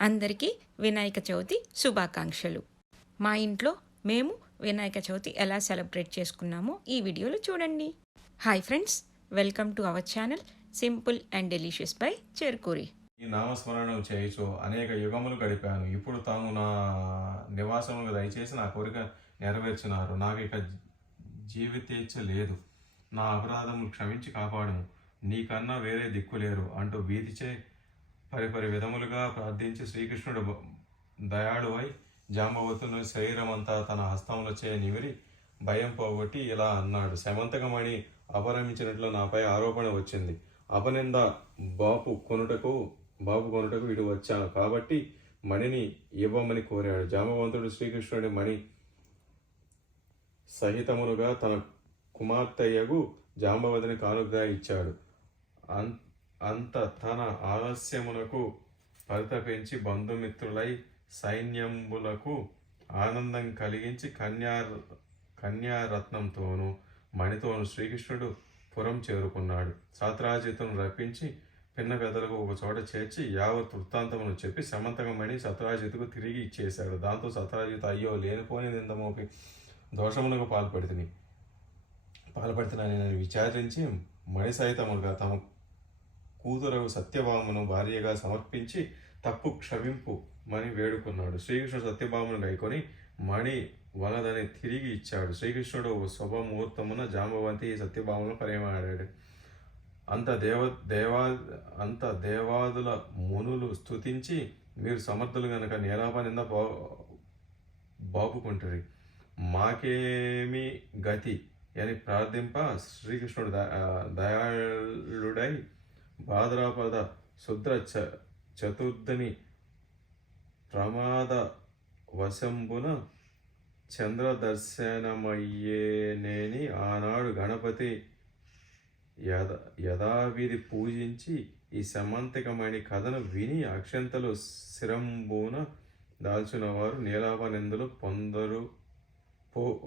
అందరికీ వినాయక చవితి శుభాకాంక్షలు. మా ఇంట్లో మేము వినాయక చవితి ఎలా సెలబ్రేట్ చేసుకున్నామో ఈ వీడియోలో చూడండి. Hi friends welcome to our channel simple and delicious by Cherukuri. ఈ నామస్మరణ చేయుచు అనేక యుగములు గడిపాను. ఇప్పుడు తాము నా నివాసములు దయచేసి నా కోరిక నెరవేర్చినారు నాకు ఇక జీవితేచ్ఛ లేదు. నా అపరాధములు క్షమించి కాపాడు నీకన్నా వేరే దిక్కు లేరు అంటూ వీధిచే పరిపరి విధములుగా ప్రార్థించి శ్రీకృష్ణుడు బ- దయాళువై జాంబవతును శరీరమంతా తన హస్తములచే నిమిరి భయం పోగొట్టి ఇలా అన్నాడు. శమంతకమణి అపరమించినట్లు నాపై ఆరోపణ వచ్చింది. అపనింద బాపు కొనుటకు బాబు కొనుటకు ఇటు వచ్చాను కాబట్టి మణిని ఇవ్వమని కోరాడు. జామవంతుడు శ్రీకృష్ణుడి మణి సహితములుగా తన కుమార్తెయగు జాంబవతిని కానుకగా ఇచ్చాడు. అన్- అంత తన ఆలస్యమునకు పరితపించి బంధుమిత్రులై సైన్యంబులకు ఆనందం కలిగించి కన్యా కన్యారత్నంతోనూ మణితోను శ్రీకృష్ణుడు పురం చేరుకున్నాడు. సత్రాజితును రప్పించి పిన్న పెద్దలకు ఒక చోట చేర్చి యావత్ వృత్తాంతమును చెప్పి సమంతకమణి సత్రాజితుకు తిరిగి ఇచ్చేశాడు. దాంతో సత్రాజిత్ అయ్యో లేనిపోని నిందమోపి దోషమునకు పాల్పడితిని. పాల్పడుతున్నానని నేను విచారించి మణి సహితముగా తమ కూతురగు సత్యభామను భార్యగా సమర్పించి తప్పు క్షమింపు మని వేడుకున్నాడు. శ్రీకృష్ణుడు సత్యభామను గైకొని మణి వలదని తిరిగి ఇచ్చాడు. శ్రీకృష్ణుడు శుభముహూర్తమున జాంబవంతి సత్యభామను పరిమాడాడు అంత దేవ దేవా అంత దేవాదుల మునులు స్తుతించి మీరు సమర్థులు గనక నీలాపనింద నింద బాపుకుంటారు మాకేమి గతి అని ప్రార్థింప శ్రీకృష్ణుడు ద- దయాళుడై భాద్రాపద శుద్ర చ చతుర్థని ప్రమాద వశంబున చంద్రదర్శనమయ్యేనేని ఆనాడు గణపతి యథ యథావిధి పూజించి ఈ సమంతకమైన కథను విని అక్షంతలు శిరంబున దాల్చినవారు నీలాపనిందులు పొందరు. పో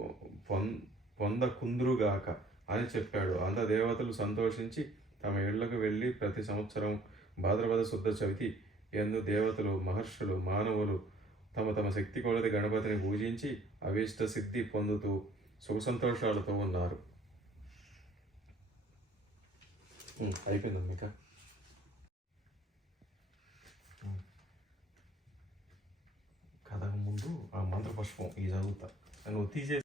పొం పొందకుందురుగాక అని చెప్పాడు. అంత దేవతలు సంతోషించి తమ ఇళ్ళకు వెళ్ళి ప్రతి సంవత్సరం భాద్రపద శుద్ధ చవితి ఎందు దేవతలు మహర్షులు మానవులు తమ తమ శక్తి కొలది గణపతిని పూజించి అవిష్ట సిద్ధి పొందుతూ సుఖ సంతోషాలతో ఉన్నారు. అయిపోయింది అయిపోయిందా కథకు ముందు ఆ మంత్ర పుష్పం ఇది చదువుతా. నువ్వు తీసే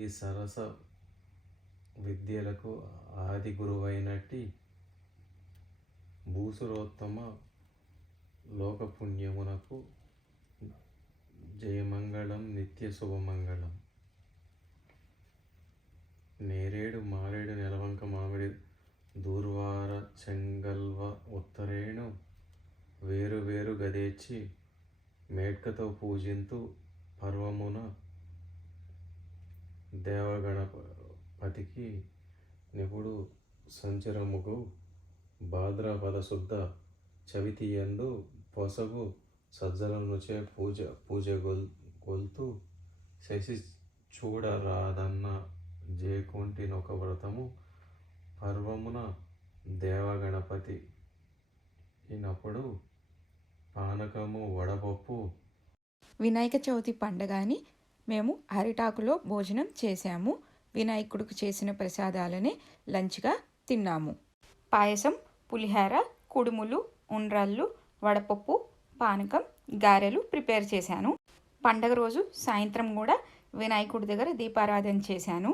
ఈ సరస విద్యలకు ఆది గురువైనట్టి భూసురోత్తమ లోకపుణ్యమునకు జయమంగళం నిత్య శుభమంగళం. నేరేడు మారేడు నెలవంక మామిడి దూర్వార చెంగల్వ ఉత్తరేణు వేరు వేరు గదేచి మేడ్కతో పూజింతు పర్వమున దేవగణపతికి నిపుడు సంచరముగు భాద్రపద శుద్ధ చవితి యందు పొసగు సజ్జలనుచే పూజ పూజ గొల్ గొల్తు శశి చూడరాదన్న జేకుంటినొక వ్రతము పర్వమున దేవగణపతి ఇనప్పుడు పానకము వడపప్పు వినాయక చవితి పండగని మేము అరిటాకులో భోజనం చేశాము. వినాయకుడికి చేసిన ప్రసాదాలనే లంచ్గా తిన్నాము. పాయసం పులిహార కుడుములు ఉండ్రాళ్ళు వడపప్పు పానకం గారెలు ప్రిపేర్ చేశాను. పండగ రోజు సాయంత్రం కూడా వినాయకుడి దగ్గర దీపారాధన చేశాను.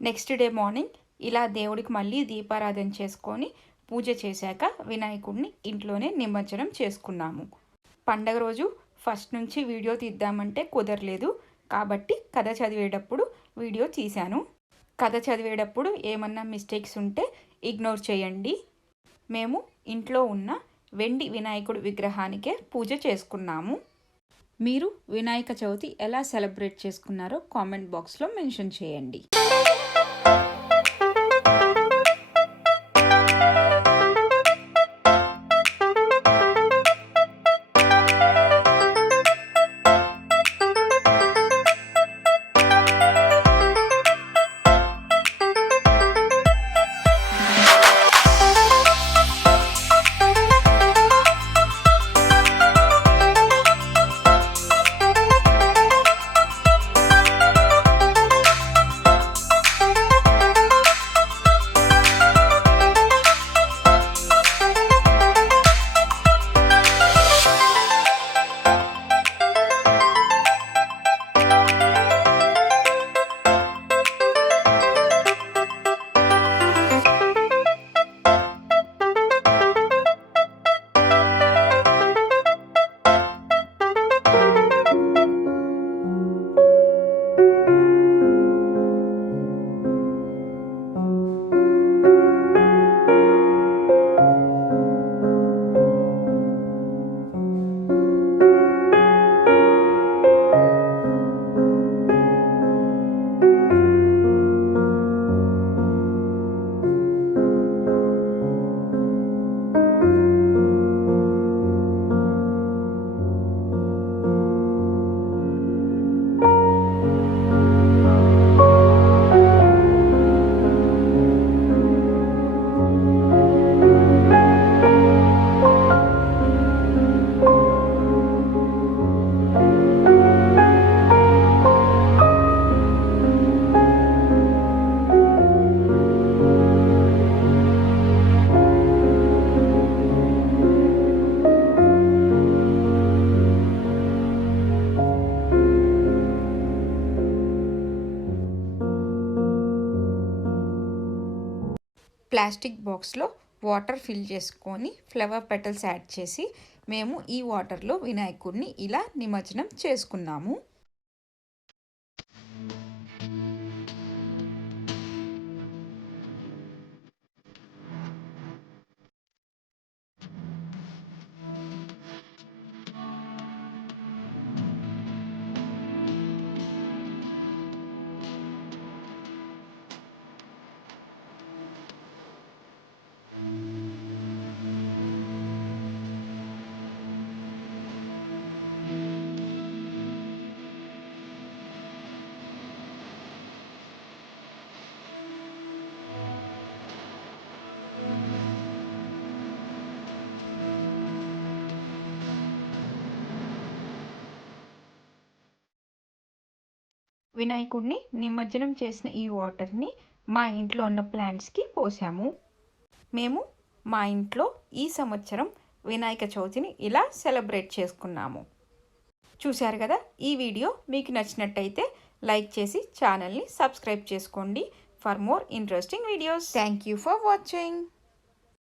నెక్స్ట్ డే మార్నింగ్ ఇలా దేవుడికి మళ్ళీ దీపారాధన చేసుకొని పూజ చేశాక వినాయకుడిని ఇంట్లోనే నిమజ్జనం చేసుకున్నాము. పండగ రోజు ఫస్ట్ నుంచి వీడియో తీద్దామంటే కుదరలేదు. కాబట్టి కథ చదివేటప్పుడు వీడియో తీశాను. కథ చదివేటప్పుడు ఏమన్నా మిస్టేక్స్ ఉంటే ఇగ్నోర్ చేయండి. మేము ఇంట్లో ఉన్న వెండి వినాయకుడి విగ్రహానికే పూజ చేసుకున్నాము. మీరు వినాయక చవితి ఎలా సెలబ్రేట్ చేసుకున్నారో కామెంట్ బాక్స్లో మెన్షన్ చేయండి. ప్లాస్టిక్ బాక్స్లో వాటర్ ఫిల్ చేసుకొని ఫ్లవర్ పెటల్స్ యాడ్ చేసి మేము ఈ వాటర్లో వినాయకుడిని ఇలా నిమజ్జనం చేసుకున్నాము. వినాయకుడిని నిమజ్జనం చేసిన ఈ వాటర్ని మా ఇంట్లో ఉన్న ప్లాంట్స్కి పోసాము. మేము మా ఇంట్లో ఈ సంవత్సరం వినాయక చవితిని ఇలా సెలబ్రేట్ చేసుకున్నాము. చూశారు కదా? ఈ వీడియో మీకు నచ్చినట్టయితే లైక్ చేసి ఛానల్ని సబ్స్క్రైబ్ చేసుకోండి. For more interesting videos thank you for watching